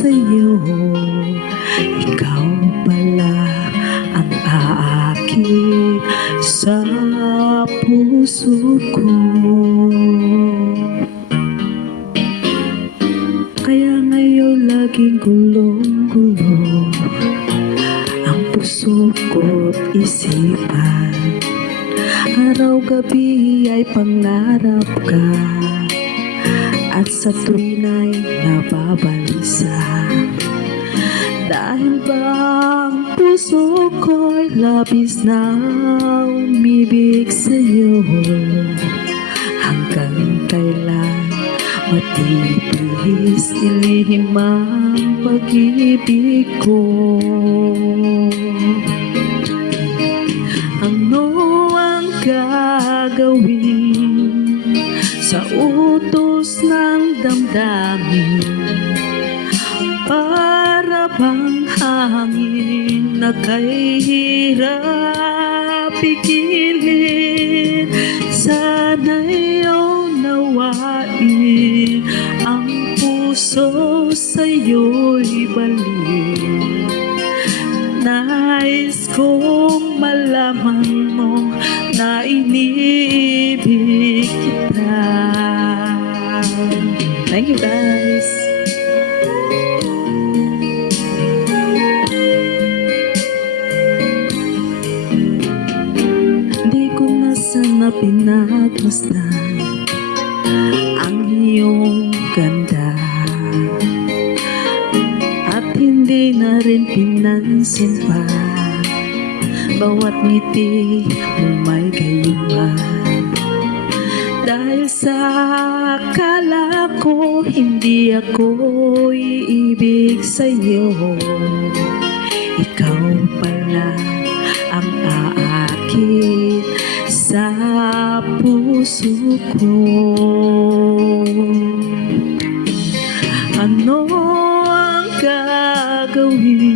sa'yo, ikaw pala ang aakit sa puso ko. Kaya ngayon laging gulong-gulo ang puso ko't isipan. Araw-gabi ay pangarap ka, at sa tuwin ay nababalisa. Dahil ba ang puso ko'y labis na umibig sa'yo, hanggang kailan matitiis ilihim ang pag-ibig ko? Ano ang gagawin sa utos ng damdamin? Para bang hangin na kay hirap pigilin? Sana'y unawain ang puso sa'yo'y balik. Nais kong malaman mo na iniibig kita. Thank you, guys. Di ko na sana pinagmasdan ang iyong ganda, at hindi na rin pinansin pa bawat ngiti mo may gayuman. Dahil sa akala ko hindi ako iibig sa'yo, ikaw pala ang aakit sa puso ko. Ano ang gagawin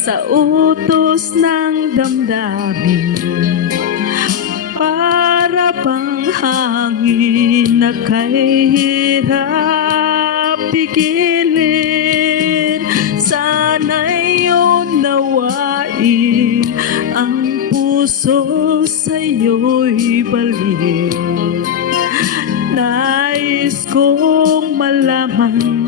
sa utos ng damdamin? Para bang hangin na kay hirap pigilin? Sana'y unawain ang puso sa'yo'y balik. Nais kong malaman